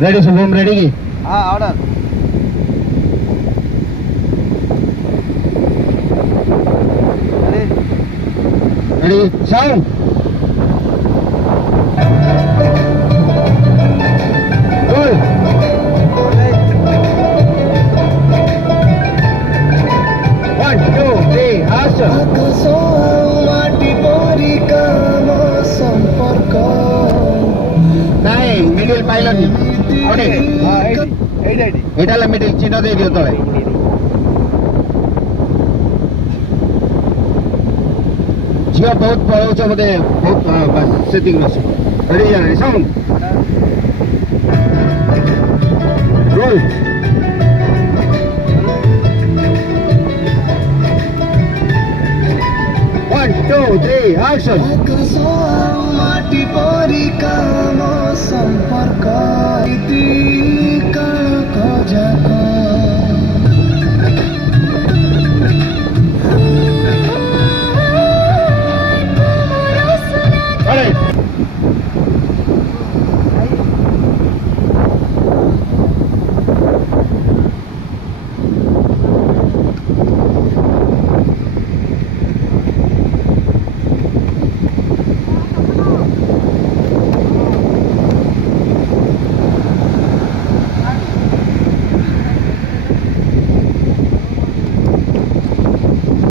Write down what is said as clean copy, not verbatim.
ready Shubham ready की हाँ order ready sound role 1 2 3 action नहीं मिडिल पाइलट आउटे हाँ एडी एटाला मिडिल चिन्ह दे दियो तळे झियो बहुत पळाउँछ मध्ये बहुत बस सेटिङ गर्छु रेडी जाने साउन्ड रोल 1 2 3 एक्सन